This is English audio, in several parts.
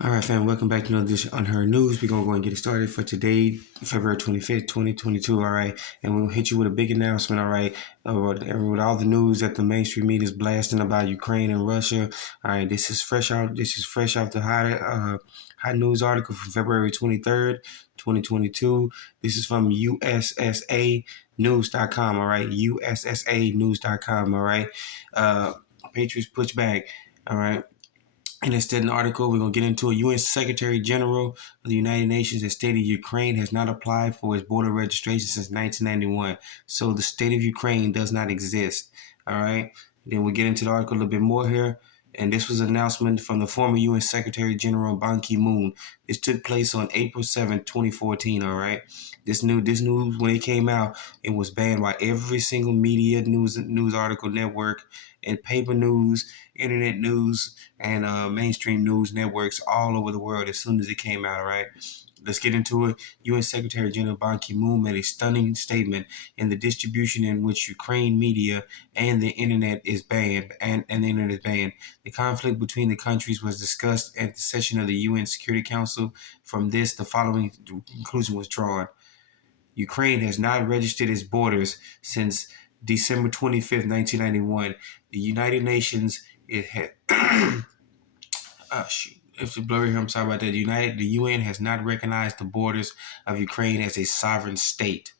All right, fam, welcome back to another edition on Her News. We're going to go and get it started for today, February 25th, 2022, all right? And we'll hit you with a big announcement, all right? With all the news that the mainstream media is blasting about Ukraine and Russia. All right, this is fresh off the hot news article from February 23rd, 2022. This is from USSAnews.com, all right? USSAnews.com, all right? Patriots push back, all right? And instead, an article, we're going to get into it. U.S. Secretary General of the United Nations has stated Ukraine has not applied for its border registration since 1991. So the state of Ukraine does not exist. All right. Then we'll get into the article a little bit more here. And this was an announcement from the former UN Secretary General Ban Ki-moon. This took place on April 7th, 2014. All right. This news, when it came out, it was banned by every single media news article network and paper news, internet news, and mainstream news networks all over the world as soon as it came out, all right? Let's get into it. UN Secretary General Ban Ki-moon made a stunning statement in the distribution in which Ukraine media and the internet is banned, and the internet is banned. The conflict between the countries was discussed at the session of the UN Security Council. From this, the following conclusion was drawn. Ukraine has not registered its borders since December 25th, 1991. The United Nations, it had it's a blurry here. I'm sorry about that. The UN has not recognized the borders of Ukraine as a sovereign state.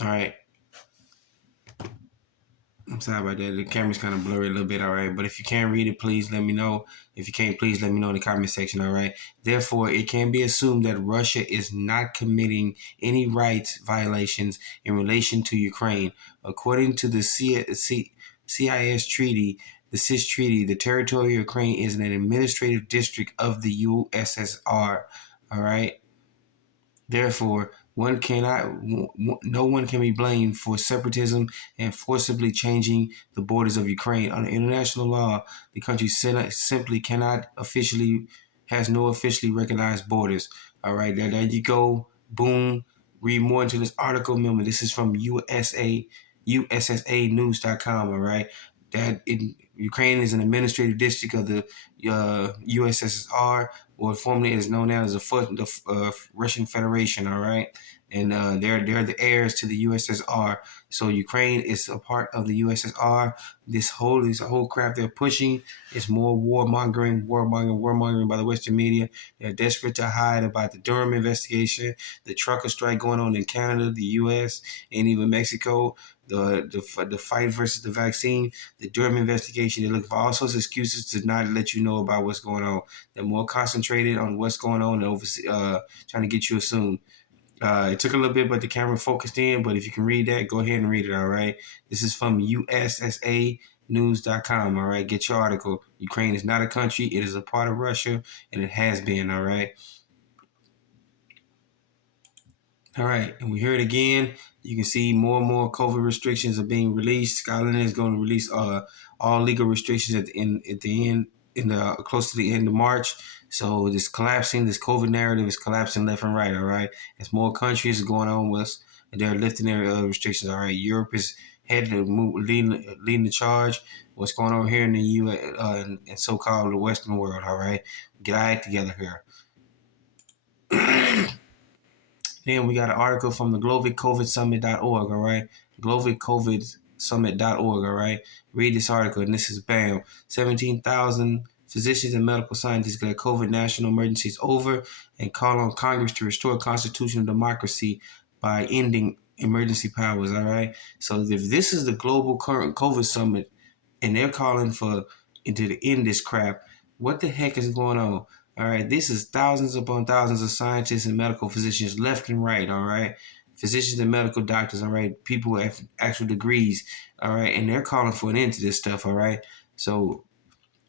All right. I'm sorry about that. The camera's kind of blurry a little bit. All right. But if you can't read it, please let me know. If you can't, please let me know in the comment section. All right. Therefore, it can be assumed that Russia is not committing any rights violations in relation to Ukraine. According to the CIS treaty, the CIS treaty, the territory of Ukraine is an administrative district of the USSR. All right. Therefore, no one can be blamed for separatism and forcibly changing the borders of Ukraine. Under international law, the country simply has no officially recognized borders. All right, there you go. Boom. Read more into this article. Remember, this is from USSAnews.com. All right, Ukraine is an administrative district of the USSR, or formerly it is known as the Russian Federation. All right, and they're the heirs to the USSR. So Ukraine is a part of the USSR. This whole crap they're pushing is more warmongering by the Western media. They're desperate to hide about the Durham investigation, the trucker strike going on in Canada, the U.S., and even Mexico. The fight versus the vaccine, the Durham investigation. They look for all sorts of excuses to not let you know about what's going on. They're more concentrated on what's going on and trying to get you assumed. It took a little bit, but the camera focused in. But if you can read that, go ahead and read it, all right? This is from USSAnews.com, all right? Get your article. Ukraine is not a country. It is a part of Russia, and it has been, all right? All right, and we hear it again. You can see more and more COVID restrictions are being released. Scotland is going to release all legal restrictions at the end, close to the end of March. So this COVID narrative is collapsing left and right. All right, as more countries are going on with, they're lifting their restrictions. All right, Europe is leading the charge. What's going on here in the U.S. And so-called the Western world? All right, get our act together here. Then we got an article from the globalcovidsummit.org, all right? globalcovidsummit.org, all right? Read this article, and this is BAM. 17,000 physicians and medical scientists declare COVID national emergency is over and call on Congress to restore constitutional democracy by ending emergency powers, all right? So if this is the global current COVID summit and they're calling to end this crap, what the heck is going on? All right, this is thousands upon thousands of scientists and medical physicians left and right, all right? Physicians and medical doctors, all right? People with actual degrees, all right? And they're calling for an end to this stuff, all right? So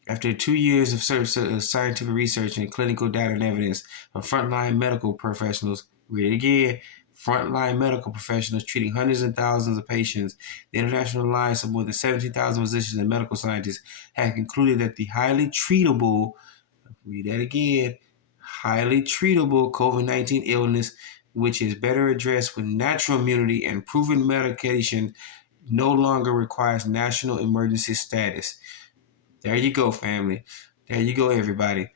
after 2 years of scientific research and clinical data and evidence of frontline medical professionals, read it again, frontline medical professionals treating hundreds and thousands of patients, the International Alliance of more than 17,000 physicians and medical scientists have concluded that the highly treatable COVID-19 illness, which is better addressed with natural immunity and proven medication, no longer requires national emergency status. There you go, family. There you go, everybody.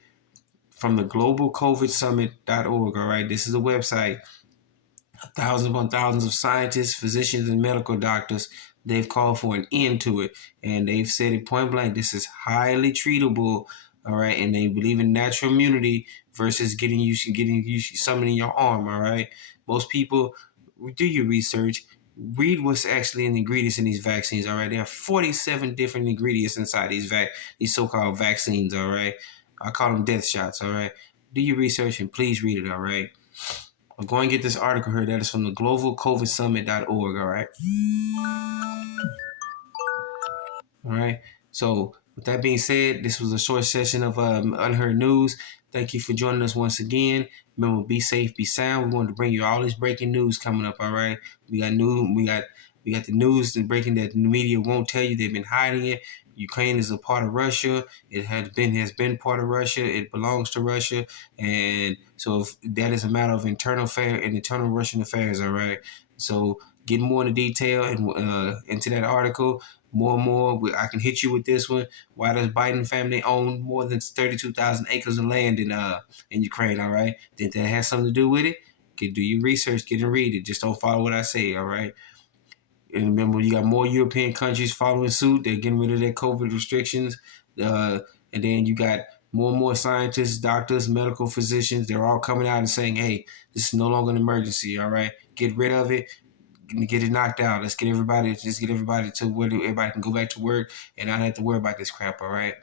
from the globalcovidsummit.org. All right, this is a website. Thousands upon thousands of scientists, physicians, and medical doctors, they've called for an end to it. And they've said it point blank, this is highly treatable. All right. And they believe in natural immunity versus getting you something in your arm. All right. Most people do your research. Read what's actually in the ingredients in these vaccines. All right. There are 47 different ingredients inside these so-called vaccines. All right. I call them death shots. All right. Do your research and please read it. All right. I'm going to get this article here that is from the globalcovidsummit.org. All right. All right. So, with that being said, this was a short session of Unheard News. Thank you for joining us once again. Remember, be safe, be sound. We wanted to bring you all this breaking news coming up. All right. We got the news that's breaking that the media won't tell you. They've been hiding it. Ukraine is a part of Russia. It has been part of Russia. It belongs to Russia, and so if that is a matter of internal Russian affairs. All right. So, getting more into detail and into that article. More and more, I can hit you with this one. Why does Biden family own more than 32,000 acres of land in Ukraine? All right, think that has something to do with it? Get do your research, get and read it. Just don't follow what I say. All right. And remember, you got more European countries following suit. They're getting rid of their COVID restrictions. And then you got more and more scientists, doctors, medical physicians. They're all coming out and saying, hey, this is no longer an emergency. All right. Get rid of it. Get it knocked out. Let's get everybody to where everybody can go back to work and not have to worry about this crap. All right.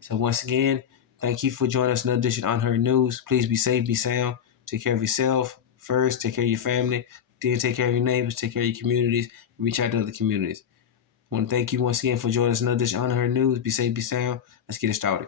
So once again, thank you for joining us in another edition of Unheard News. Please be safe, be sound. Take care of yourself first. Take care of your family. Then take care of your neighbors. Take care of your communities. Reach out to other communities. I want to thank you once again for joining us in another edition of Unheard News. Be safe, be sound. Let's get it started.